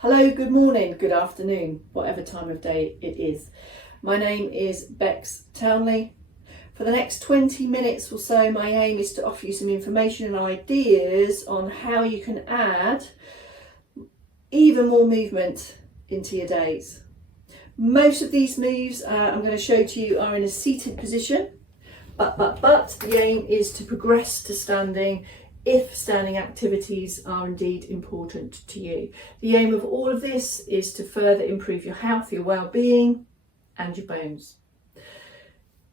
Hello, good morning, good afternoon, whatever time of day it is. My name is Bex Townley. For the next 20 minutes or so, my aim is to offer you some information and ideas on how you can add even more movement into your days. Most of these moves I'm going to show to you are in a seated position, but the aim is to progress to standing if standing activities are indeed important to you. The aim of all of this is to further improve your health, your well-being and your bones.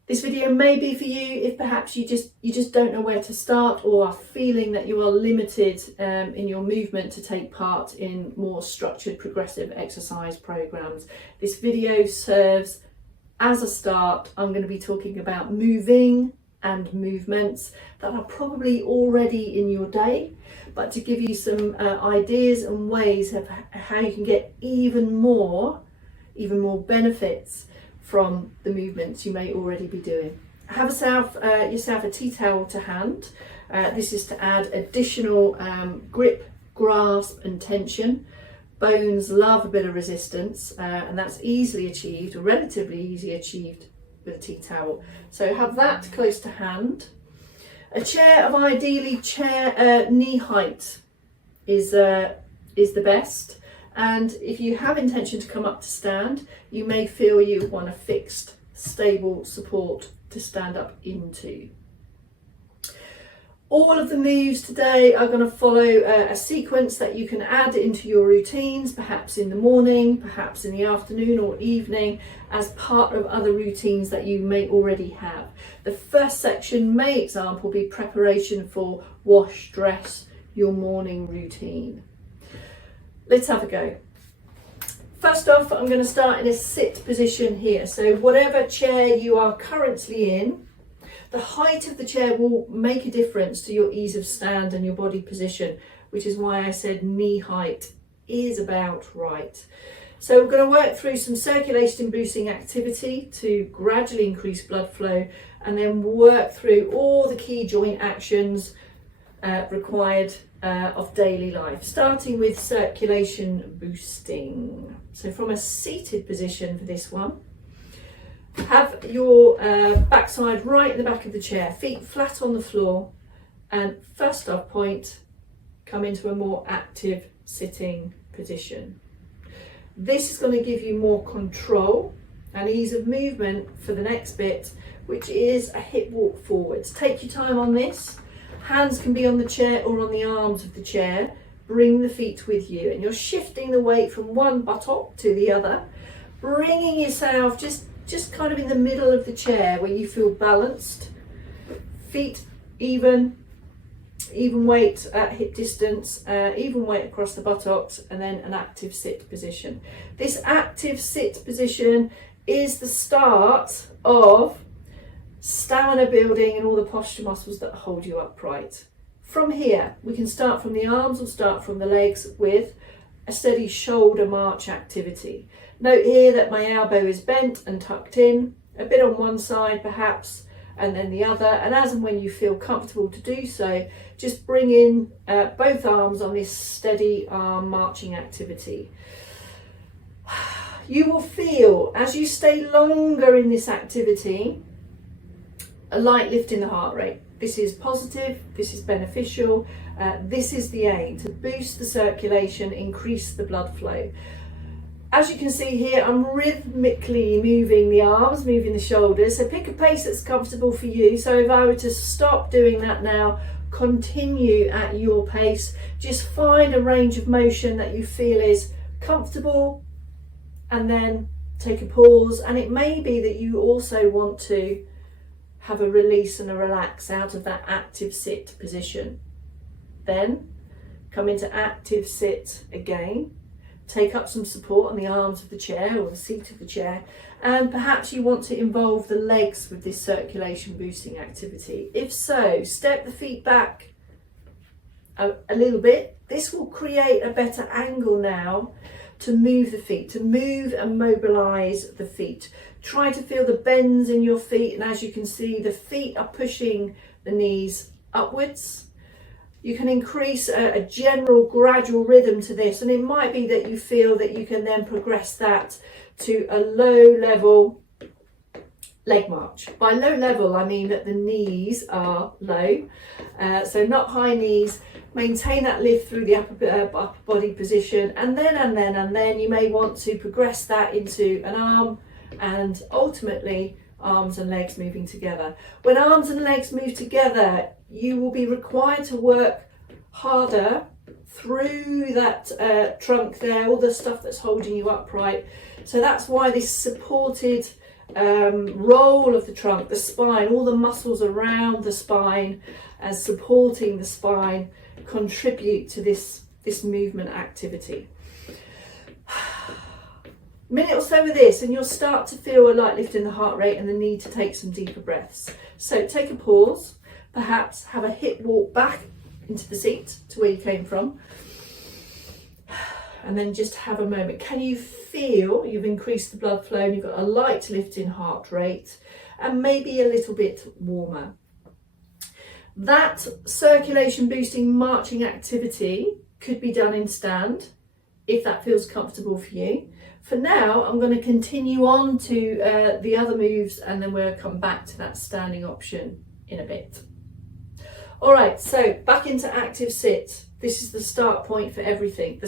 This video may be for you if perhaps you just don't know where to start or are feeling that you are limited in your movement to take part in more structured progressive exercise programs. This video serves as a start. I'm going to be talking about moving and movements that are probably already in your day, but to give you some ideas and ways of how you can get even more benefits from the movements you may already be doing. Have yourself a tea towel to hand. This is to add additional grip, grasp and tension. Bones love a bit of resistance and that's easily achieved, or relatively easily achieved, with a tea towel. So have that close to hand. A chair of ideally knee height is the best. And if you have intention to come up to stand, you may feel you want a fixed, stable support to stand up into. All of the moves today are going to follow a sequence that you can add into your routines, perhaps in the morning, perhaps in the afternoon or evening, as part of other routines that you may already have. The first section may, example, be preparation for wash, dress, your morning routine. Let's have a go. First off, I'm going to start in a sit position here. So whatever chair you are currently in, the height of the chair will make a difference to your ease of stand and your body position, which is why I said knee height is about right. So we're going to work through some circulation boosting activity to gradually increase blood flow, and then work through all the key joint actions required of daily life, starting with circulation boosting. So from a seated position for this one, have your backside right in the back of the chair, feet flat on the floor, and first off point, come into a more active sitting position. This is going to give you more control and ease of movement for the next bit, which is a hip walk forwards. Take your time on this. Hands can be on the chair or on the arms of the chair. Bring the feet with you, and you're shifting the weight from one buttock to the other, bringing yourself just kind of in the middle of the chair where you feel balanced. Feet even weight at hip distance, even weight across the buttocks, and then an active sit position. This active sit position is the start of stamina building and all the posture muscles that hold you upright. From here, we can start from the arms or start from the legs with a steady shoulder march activity. Note here that my elbow is bent and tucked in, a bit on one side perhaps, and then the other, and as and when you feel comfortable to do so, just bring in both arms on this steady arm marching activity. You will feel, as you stay longer in this activity, a light lift in the heart rate. This is positive, this is beneficial, this is the aim, to boost the circulation, increase the blood flow. As you can see here, I'm rhythmically moving the arms, moving the shoulders, so pick a pace that's comfortable for you. So if I were to stop doing that now, continue at your pace. Just find a range of motion that you feel is comfortable, and then take a pause. And it may be that you also want to have a release and a relax out of that active sit position. Then come into active sit again. Take up some support on the arms of the chair or the seat of the chair, and perhaps you want to involve the legs with this circulation boosting activity. If so, step the feet back a little bit. This will create a better angle now to move the feet, to move and mobilize the feet. Try to feel the bends in your feet, and as you can see, the feet are pushing the knees upwards. You can increase a general gradual rhythm to this, and it might be that you feel that you can then progress that to a low level leg march. By low level, I mean that the knees are low, so not high knees. Maintain that lift through the upper body position, and then you may want to progress that into an arm, and ultimately arms and legs moving together. When arms and legs move together, you will be required to work harder through that trunk there, all the stuff that's holding you upright. So that's why this supported roll of the trunk, the spine, all the muscles around the spine and supporting the spine contribute to this movement activity. Minute or so with this and you'll start to feel a light lift in the heart rate and the need to take some deeper breaths. So take a pause, perhaps have a hip walk back into the seat to where you came from, and then just have a moment. Can you feel you've increased the blood flow and you've got a light lift in heart rate and maybe a little bit warmer? That circulation boosting marching activity could be done in stand if that feels comfortable for you. For now, I'm going to continue on to the other moves, and then we'll come back to that standing option in a bit. All right, so back into active sit. This is the start point for everything.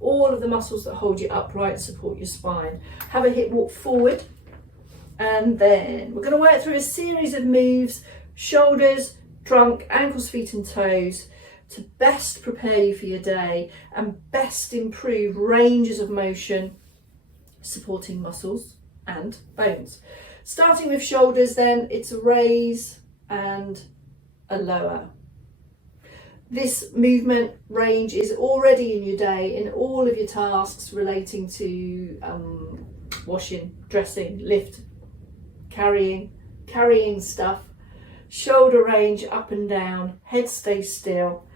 All of the muscles that hold you upright and support your spine. Have a hip walk forward, and then we're going to work through a series of moves, shoulders, trunk, ankles, feet and toes, to best prepare you for your day and best improve ranges of motion, supporting muscles and bones. Starting with shoulders, then it's a raise and a lower. This movement range is already in your day in all of your tasks relating to washing, dressing, lift, carrying stuff. Shoulder range up and down, head stays still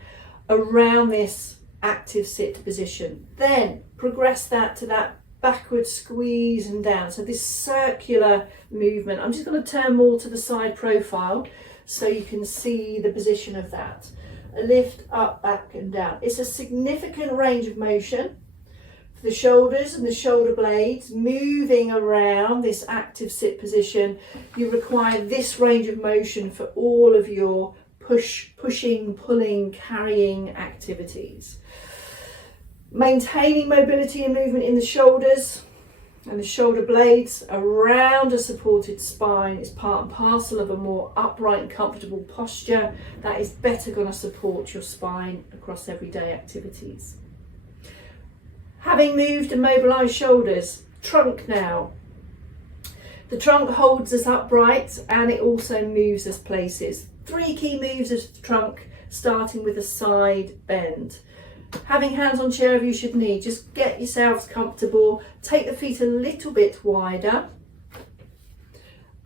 around this active sit position. Then progress that to that backward squeeze and down. So this circular movement. I'm just going to turn more to the side profile so you can see the position of that. A lift up, back and down. It's a significant range of motion for the shoulders and the shoulder blades moving around this active sit position. You require this range of motion for all of your pushing, pulling, carrying activities. Maintaining mobility and movement in the shoulders and the shoulder blades around a supported spine is part and parcel of a more upright and comfortable posture that is better going to support your spine across everyday activities. Having moved and mobilised shoulders, trunk now. The trunk holds us upright and it also moves us places. 3 key moves of the trunk, starting with a side bend. Having hands on chair if you should need, just get yourselves comfortable, take the feet a little bit wider,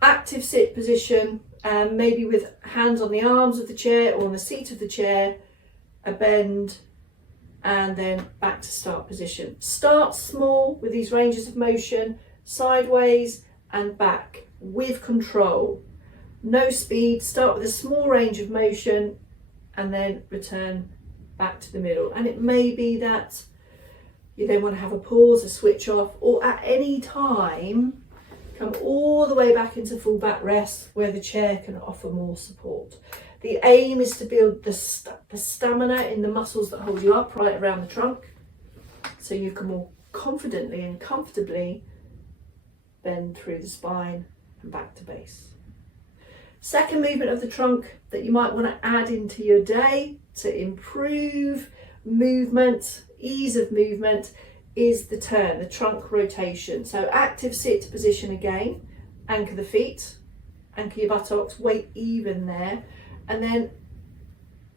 active sit position, and maybe with hands on the arms of the chair or on the seat of the chair, a bend, and then back to start position. Start small with these ranges of motion, sideways and back with control. No speed, start with a small range of motion and then return back to the middle. And it may be that you then want to have a pause, a switch off, or at any time come all the way back into full back rest where the chair can offer more support. The aim is to build the stamina in the muscles that hold you upright around the trunk so you can more confidently and comfortably bend through the spine and back to base. Second movement of the trunk that you might want to add into your day to improve movement, ease of movement, is the turn, the trunk rotation. So active sit position again, anchor the feet, anchor your buttocks, weight even there, and then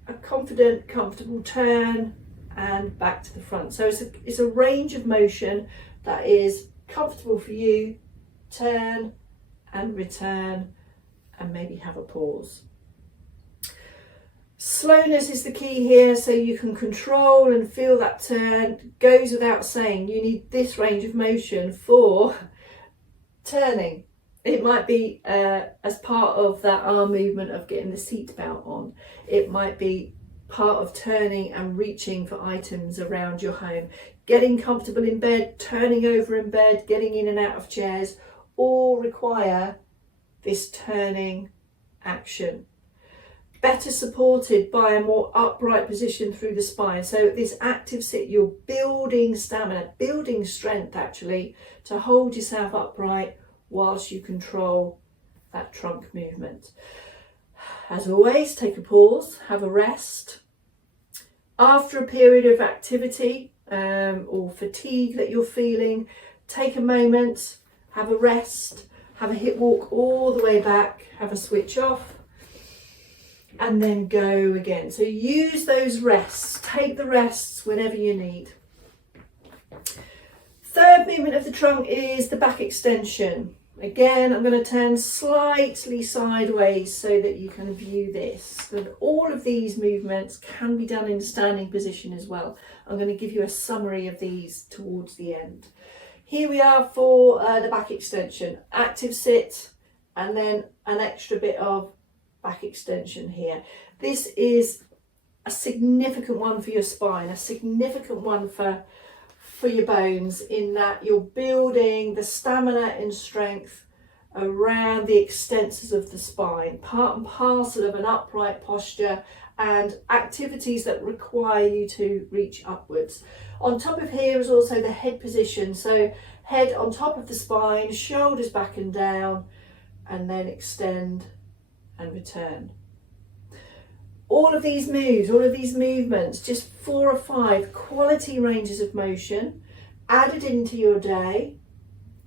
a confident, comfortable turn and back to the front. So it's a range of motion that is comfortable for you. Turn and return and maybe have a pause. Slowness is the key here, so you can control and feel that turn. Goes without saying, you need this range of motion for turning. It might be as part of that arm movement of getting the seat belt on. It might be part of turning and reaching for items around your home. Getting comfortable in bed, turning over in bed, getting in and out of chairs, all require this turning action. Better supported by a more upright position through the spine. So this active sit, you're building stamina, building strength actually, to hold yourself upright whilst you control that trunk movement. As always, take a pause, have a rest. After a period of activity or fatigue that you're feeling, take a moment, have a rest, have a hip walk all the way back, have a switch off, and then go again. So use those rests, take the rests whenever you need. Third movement of the trunk is the back extension. Again, I'm going to turn slightly sideways so that you can view this. And all of these movements can be done in standing position as well. I'm going to give you a summary of these towards the end. Here we are for the back extension. Active sit and then an extra bit of back extension here. This is a significant one for your spine, a significant one for your bones, in that you're building the stamina and strength around the extensors of the spine, part and parcel of an upright posture and activities that require you to reach upwards. On top of here is also the head position, so head on top of the spine, shoulders back and down, and then extend and return. All of these moves, all of these movements, just 4 or 5 quality ranges of motion added into your day,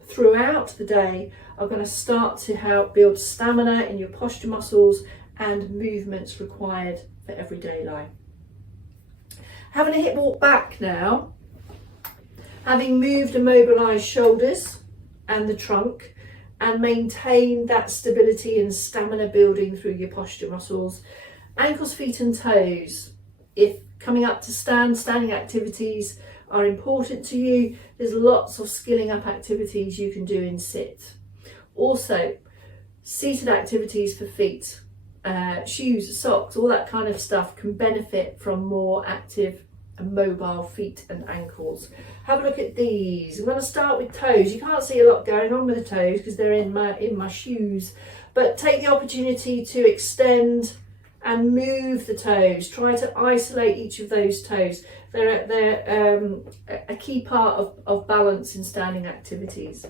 throughout the day, are going to start to help build stamina in your posture muscles and movements required for everyday life. Having a hip walk back now, having moved and mobilised shoulders and the trunk and maintained that stability and stamina building through your posture muscles. Ankles, feet and toes. If coming up to standing activities are important to you, there's lots of skilling up activities you can do in sit. Also, seated activities for feet, shoes, socks, all that kind of stuff can benefit from more active and mobile feet and ankles. Have a look at these. I'm going to start with toes. You can't see a lot going on with the toes because they're in my shoes, but take the opportunity to extend and move the toes. Try to isolate each of those toes. They're a key part of balance in standing activities.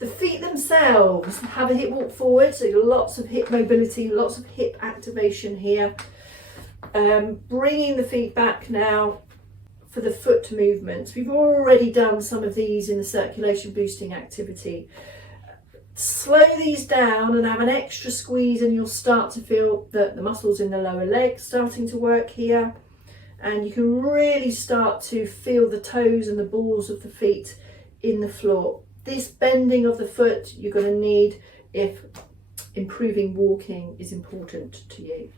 The feet themselves, have a hip walk forward, so lots of hip mobility, lots of hip activation here. Bringing the feet back now for the foot movements. We've already done some of these in the circulation boosting activity. Slow these down and have an extra squeeze, and you'll start to feel the muscles in the lower legs starting to work here, and you can really start to feel the toes and the balls of the feet in the floor. This bending of the foot you're going to need if improving walking is important to you.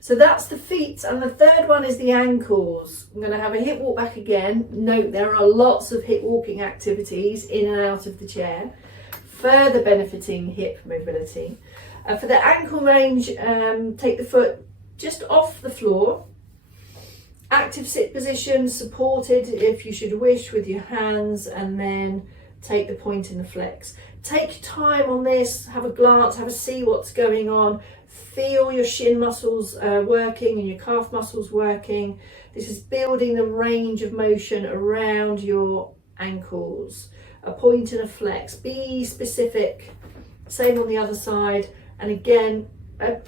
So that's the feet, and the third one is the ankles. I'm going to have a hip walk back again. Note there are lots of hip walking activities in and out of the chair, further benefiting hip mobility. For the ankle range, take the foot just off the floor. Active sit position, supported if you should wish with your hands, and then take the point in the flex. Take time on this, have a glance, have a see what's going on. Feel your shin muscles working and your calf muscles working. This is building the range of motion around your ankles. A point and a flex. Be specific. Same on the other side. And again,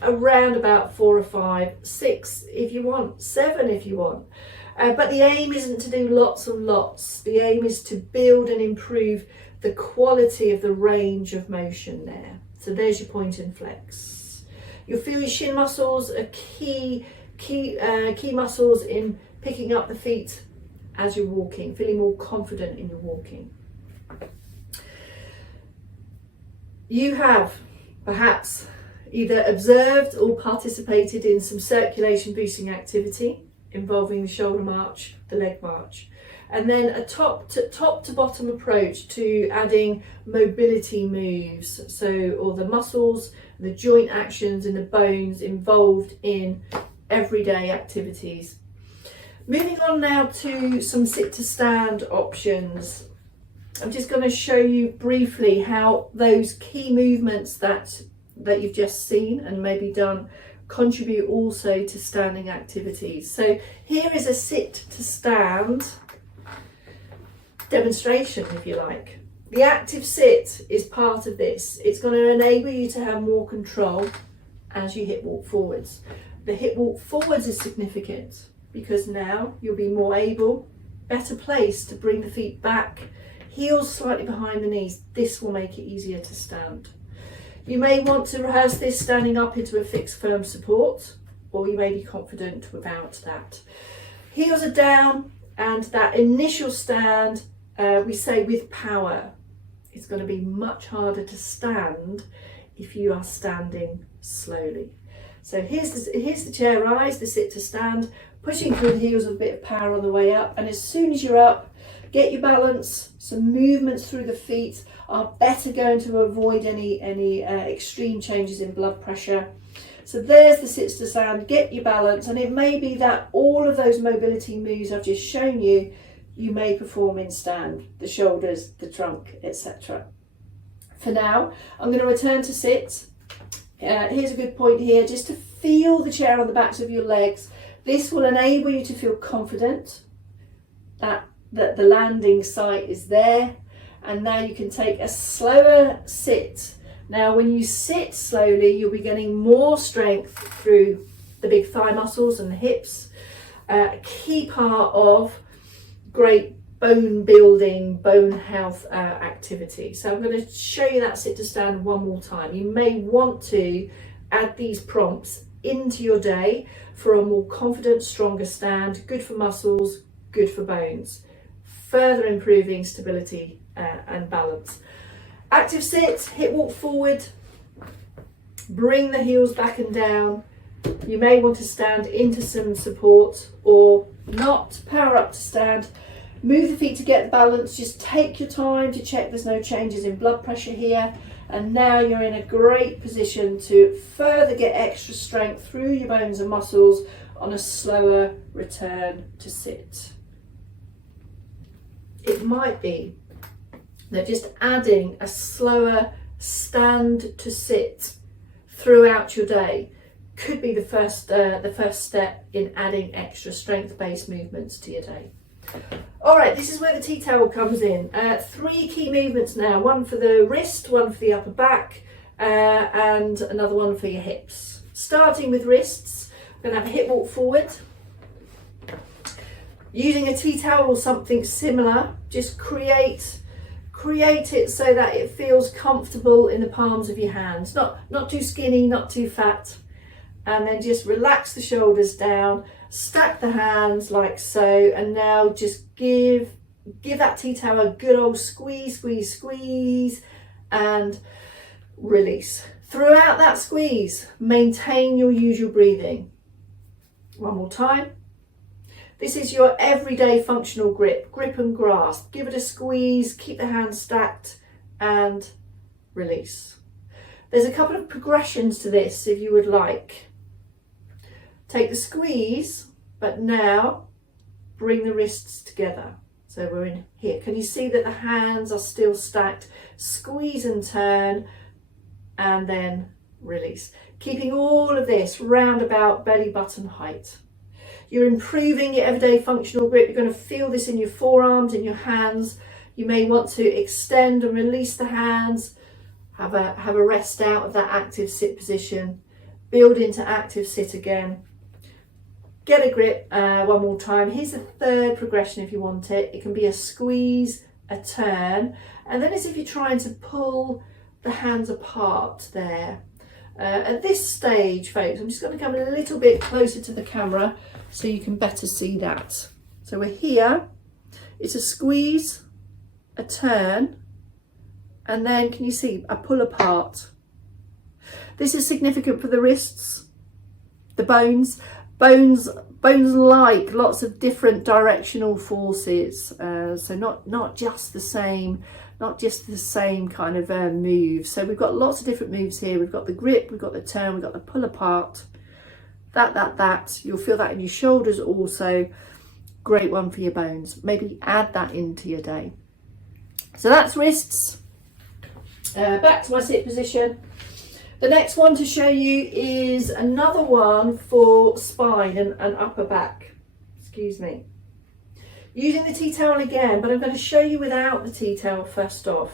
around about 4 or 5, 6 if you want, 7 if you want. But the aim isn't to do lots and lots. The aim is to build and improve the quality of the range of motion there. So there's your point and flex. You'll feel your shin muscles are key muscles in picking up the feet as you're walking, feeling more confident in your walking. You have perhaps either observed or participated in some circulation boosting activity involving the shoulder march, the leg march, and then a top to bottom approach to adding mobility moves, so all the muscles, the joint actions and the bones involved in everyday activities. Moving on now to some sit to stand options. I'm just going to show you briefly how those key movements that you've just seen and maybe done contribute also to standing activities. So here is a sit to stand demonstration, if you like. The active sit is part of this. It's going to enable you to have more control as you hip walk forwards. The hip walk forwards is significant because now you'll be more able, better placed to bring the feet back, heels slightly behind the knees. This will make it easier to stand. You may want to rehearse this standing up into a fixed firm support, or you may be confident without that. Heels are down, and that initial stand, we say with power. It's going to be much harder to stand if you are standing slowly. So here's the chair rise, the sit to stand, pushing through the heels with a bit of power on the way up, and as soon as you're up, get your balance. Some movements through the feet are better going to avoid any extreme changes in blood pressure. So there's the sit to stand, get your balance, and it may be that all of those mobility moves I've just shown you, you may perform in stand, the shoulders, the trunk, etc. For now, I'm going to return to sit. Here's a good point here, just to feel the chair on the backs of your legs. This will enable you to feel confident that the landing site is there, and now you can take a slower sit. Now when you sit slowly, you'll be getting more strength through the big thigh muscles and the hips, a key part of great bone building, bone health activity. So I'm going to show you that sit to stand one more time. You may want to add these prompts into your day for a more confident, stronger stand, good for muscles, good for bones, further improving stability and balance. Active sit, hip walk forward, bring the heels back and down. You may want to stand into some support or not, power up to stand. Move the feet to get the balance, just take your time to check there's no changes in blood pressure here. And now you're in a great position to further get extra strength through your bones and muscles on a slower return to sit. It might be that just adding a slower stand to sit throughout your day could be the first step in adding extra strength-based movements to your day. All right, this is where the tea towel comes in. 3 key movements now, one for the wrist, one for the upper back, and another one for your hips. Starting with wrists, we're going to have a hip walk forward. Using a tea towel or something similar, just create it so that it feels comfortable in the palms of your hands. Not too skinny, not too fat. And then just relax the shoulders down, stack the hands like so, and now just give that tea towel a good old squeeze, squeeze, squeeze, and release. Throughout that squeeze, maintain your usual breathing. One more time. This is your everyday functional grip and grasp. Give it a squeeze, keep the hands stacked, and release. There's a couple of progressions to this if you would like. Take the squeeze, but now bring the wrists together. So we're in here. Can you see that the hands are still stacked? Squeeze and turn, and then release. Keeping all of this round about belly button height. You're improving your everyday functional grip. You're going to feel this in your forearms, in your hands. You may want to extend and release the hands. Have a rest out of that active sit position. Build into active sit again. Get a grip one more time. Here's the third progression if you want it. It can be a squeeze, a turn, and then as if you're trying to pull the hands apart there. At this stage, folks, I'm just going to come a little bit closer to the camera so you can better see that. So we're here. It's a squeeze, a turn, and then can you see a pull apart? This is significant for the wrists, the bones. Bones like lots of different directional forces, so not just the same kind of move. So we've got lots of different moves here. We've got the grip, we've got the turn, we've got the pull apart, You'll feel that in your shoulders also. Great one for your bones. Maybe add that into your day. So that's wrists. Back to my sit position. The next one to show you is another one for spine and upper back. Excuse me. Using the tea towel again, but I'm going to show you without the tea towel first off.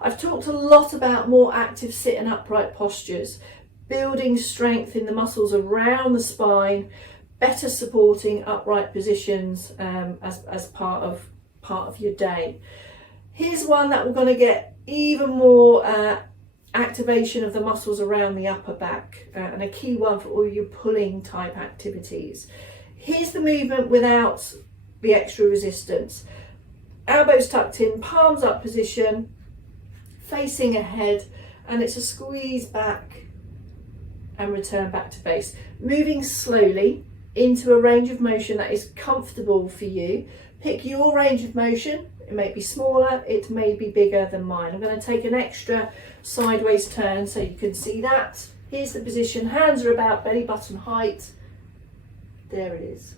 I've talked a lot about more active sit and upright postures, building strength in the muscles around the spine, better supporting upright positions as part of your day. Here's one that we're going to get even more activation of the muscles around the upper back, and a key one for all your pulling type activities. Here's the movement without the extra resistance. Elbows tucked in, palms up position, facing ahead, and it's a squeeze back and return back to base. Moving slowly into a range of motion that is comfortable for you. Pick your range of motion. It may be smaller, it may be bigger than mine. I'm going to take an extra sideways turn so you can see that. Here's the position, hands are about belly button height. There it is.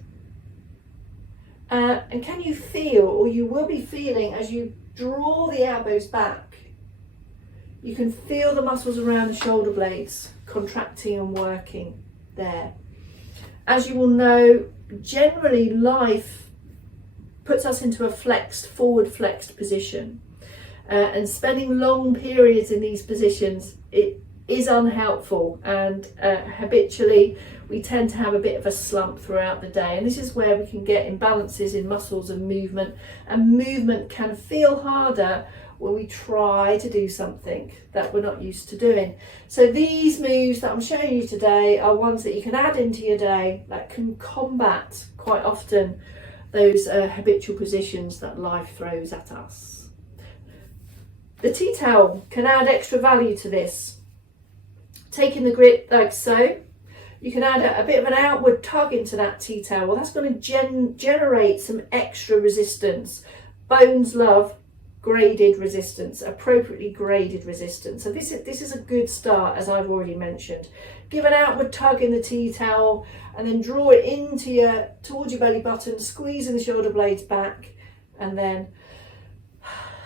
And can you feel, or you will be feeling as you draw the elbows back, you can feel the muscles around the shoulder blades contracting and working there. As you will know, generally life puts us into a forward flexed position, and spending long periods in these positions, it is unhelpful, and habitually we tend to have a bit of a slump throughout the day, and this is where we can get imbalances in muscles and movement can feel harder when we try to do something that we're not used to doing. So these moves that I'm showing you today are ones that you can add into your day that can combat quite often those habitual positions that life throws at us. The tea towel can add extra value to this. Taking the grip like so, you can add a bit of an outward tug into that tea towel. Well, that's going to generate some extra resistance. Bones love graded resistance, appropriately graded resistance. So this is a good start, as I've already mentioned. Give an outward tug in the tea towel and then draw it towards your belly button, squeezing the shoulder blades back, and then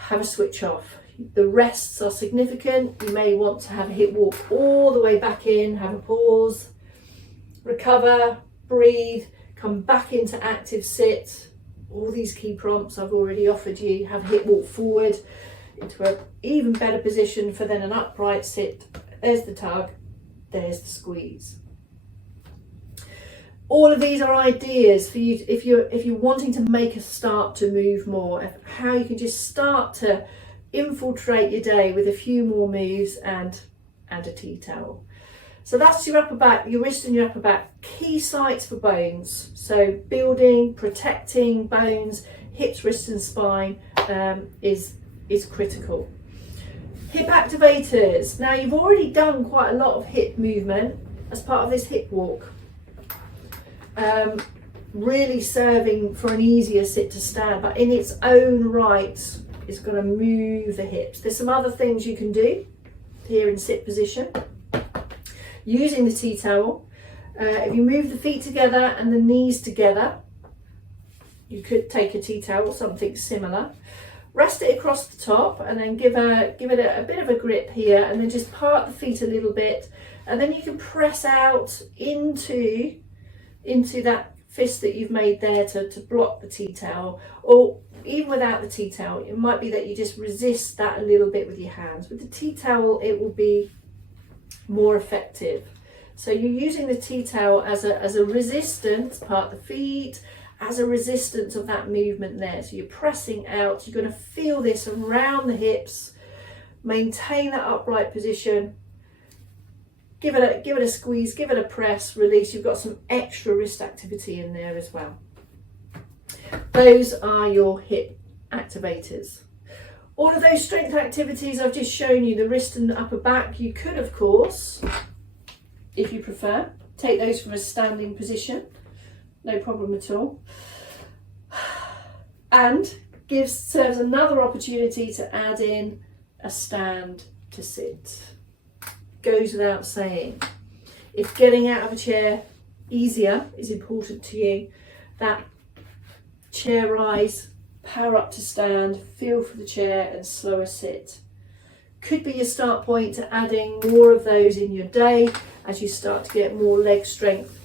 have a switch off. The rests are significant. You may want to have a hip walk all the way back in, have a pause, recover, breathe, come back into active sit. All these key prompts I've already offered you. Have a hip walk forward into an even better position for then an upright sit. There's the tug, there's the squeeze. All of these are ideas for you if you're wanting to make a start to move more, how you can just start to infiltrate your day with a few more moves and a tea towel. So that's your upper back, your wrist and your upper back, key sites for bones. So building, protecting bones, hips, wrists and spine is critical. Hip activators. Now you've already done quite a lot of hip movement as part of this hip walk. Really serving for an easier sit to stand, but in its own right is going to move the hips. There's some other things you can do here in sit position. Using the tea towel, if you move the feet together and the knees together, you could take a tea towel, something similar. Rest it across the top and then give it a bit of a grip here, and then just part the feet a little bit, and then you can press out into that fist that you've made there to block the tea towel. Or even without the tea towel, it might be that you just resist that a little bit with your hands. With the tea towel, it will be more effective. So you're using the tea towel as a resistance, part the feet, as a resistance of that movement there. So you're pressing out, you're going to feel this around the hips, maintain that upright position, give it a squeeze, give it a press, release. You've got some extra wrist activity in there as well. Those are your hip activators. All of those strength activities I've just shown you, the wrist and the upper back, you could, of course, if you prefer, take those from a standing position, no problem at all. And serves another opportunity to add in a stand to sit. Goes without saying. If getting out of a chair easier is important to you, that chair rise, power up to stand, feel for the chair and slower sit. Could be your start point to adding more of those in your day as you start to get more leg strength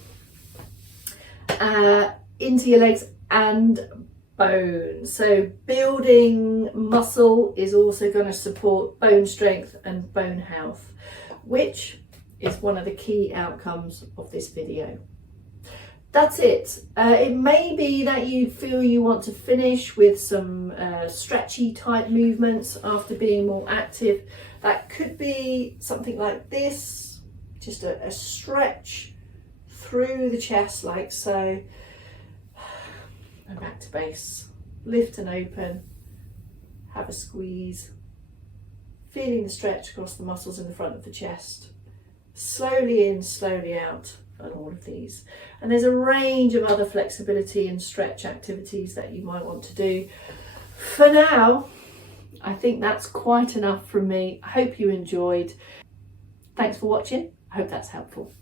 into your legs and bones. So building muscle is also going to support bone strength and bone health, which is one of the key outcomes of this video. That's it. It may be that you feel you want to finish with some stretchy type movements after being more active. That could be something like this, just a stretch through the chest like so, and back to base. Lift and open, have a squeeze, feeling the stretch across the muscles in the front of the chest. Slowly in, slowly out on all of these. And there's a range of other flexibility and stretch activities that you might want to do. For now, I think that's quite enough from me. I hope you enjoyed. Thanks for watching. I hope that's helpful.